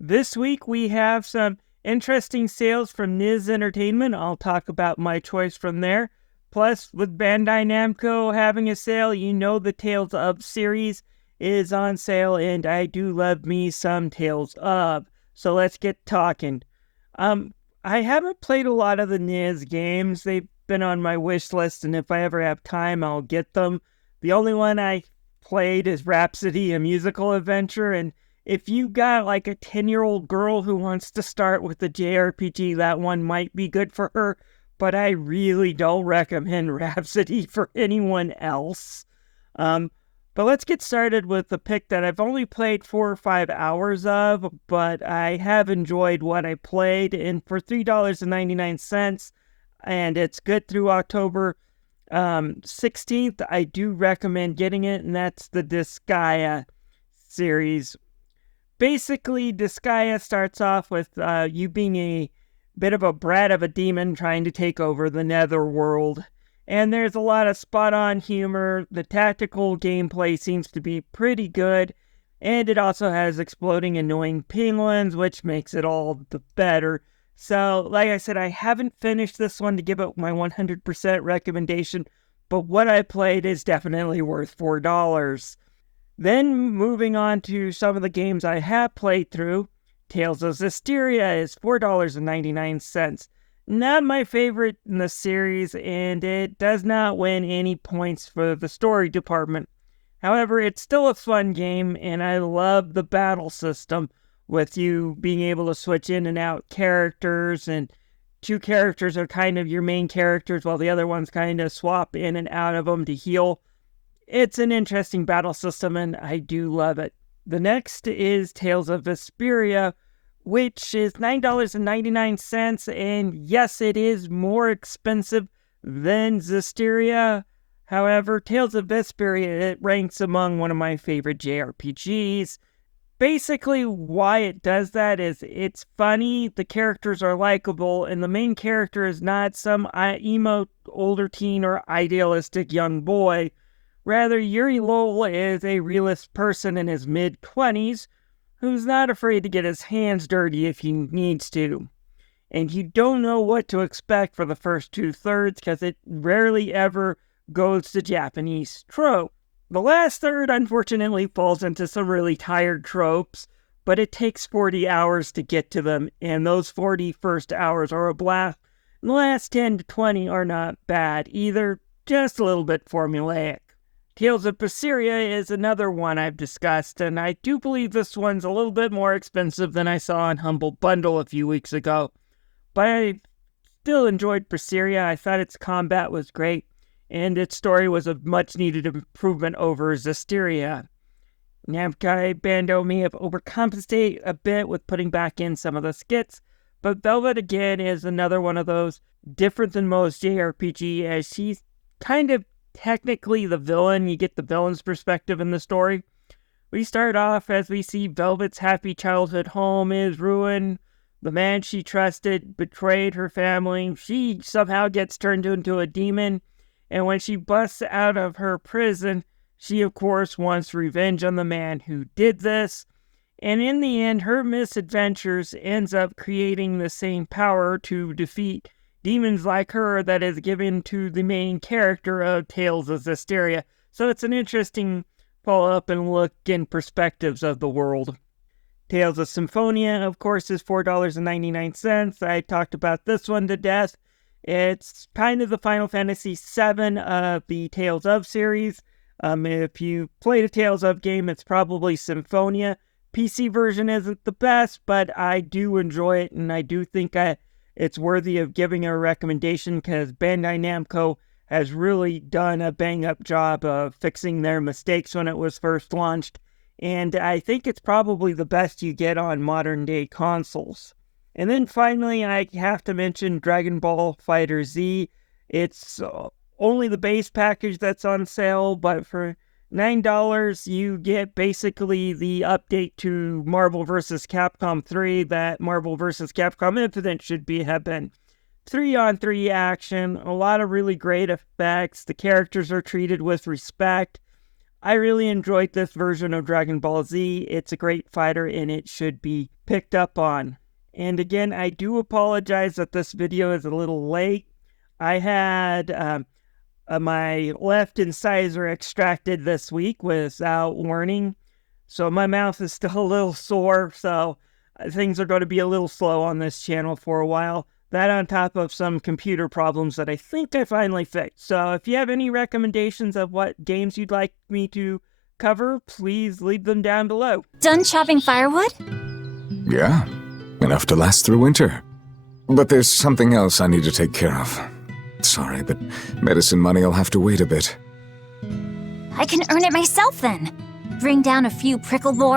This week we have some interesting sales from Niz Entertainment. I'll talk about my choice from there. Plus, with Bandai Namco having a sale, you know the Tales of series is on sale, and I do love me some Tales of. So let's get talking. Um, I haven't played a lot of the Niz games. They've been on my wish list, and if I ever have time, I'll get them. The only one I played is Rhapsody, a musical adventure, and if you got like a 10-year-old girl who wants to start with the JRPG, that one might be good for her, but I really don't recommend Rhapsody for anyone else. Um, but let's get started with the pick that I've only played 4 or 5 hours of, but I have enjoyed what I played. And for $3.99, and it's good through October 16th, I do recommend getting it, and that's the Disgaea series. Basically, Disgaea starts off with you being a bit of a brat of a demon trying to take over the netherworld. And there's a lot of spot-on humor. The tactical gameplay seems to be pretty good. And it also has exploding annoying penguins, which makes it all the better. So, like I said, I haven't finished this one to give it my 100% recommendation, but what I played is definitely worth $4. Then moving on to some of the games I have played through, Tales of Vesperia is $4.99. Not my favorite in the series, and it does not win any points for the story department. However, it's still a fun game, and I love the battle system with you being able to switch in and out characters, and two characters are kind of your main characters while the other ones kind of swap in and out of them to heal. It's an interesting battle system, and I do love it. The next is Tales of Vesperia, which is $9.99, and yes, it is more expensive than Zestiria. However, Tales of Vesperia, it ranks among one of my favorite JRPGs. Basically, why it does that is it's funny, the characters are likable, and the main character is not some emo older teen or idealistic young boy. Rather, Yuri Lowell is a realist person in his mid-20s who's not afraid to get his hands dirty if he needs to. And you don't know what to expect for the first two-thirds because it rarely ever goes to Japanese trope. The last third, unfortunately, falls into some really tired tropes, but it takes 40 hours to get to them, and those 40 first hours are a blast. And the last 10 to 20 are not bad either, just a little bit formulaic. Tales of Pereria is another one I've discussed, and I do believe this one's a little bit more expensive than I saw on Humble Bundle a few weeks ago. But I still enjoyed Pereria. I thought its combat was great, and its story was a much-needed improvement over Zestiria. Namco Bando may have overcompensated a bit with putting back in some of the skits, but Velvet again is another one of those different than most JRPG, as she's kind of technically the villain. You get the villain's perspective in the story. We start off as we see Velvet's happy childhood home is ruined. The man she trusted betrayed her family. She somehow gets turned into a demon. And when she busts out of her prison, she of course wants revenge on the man who did this. And in the end, her misadventures ends up creating the same power to defeat demons like her that is given to the main character of Tales of Zestiria. So it's an interesting follow-up and look in perspectives of the world. Tales of Symphonia, of course, is $4.99. I talked about this one to death. It's kind of the Final Fantasy VII of the Tales of series. If you played a Tales of game, it's probably Symphonia. PC version isn't the best, but I do enjoy it, and I do think it's worthy of giving a recommendation because Bandai Namco has really done a bang-up job of fixing their mistakes when it was first launched, and I think it's probably the best you get on modern-day consoles. And then finally, I have to mention Dragon Ball FighterZ. It's only the base package that's on sale, but for $9, you get basically the update to Marvel vs. Capcom 3 that Marvel vs. Capcom Infinite should have been. 3-on-3 action, a lot of really great effects. The characters are treated with respect. I really enjoyed this version of Dragon Ball Z. It's a great fighter and it should be picked up on. And again, I do apologize that this video is a little late. I had my left incisor extracted this week without warning, so my mouth is still a little sore, so things are going to be a little slow on this channel for a while. That on top of some computer problems that I think I finally fixed. So if you have any recommendations of what games you'd like me to cover, please leave them down below. Done chopping firewood? Yeah, enough to last through winter. But there's something else I need to take care of. Sorry, but medicine money will have to wait a bit. I can earn it myself then. Bring down a few prickle board.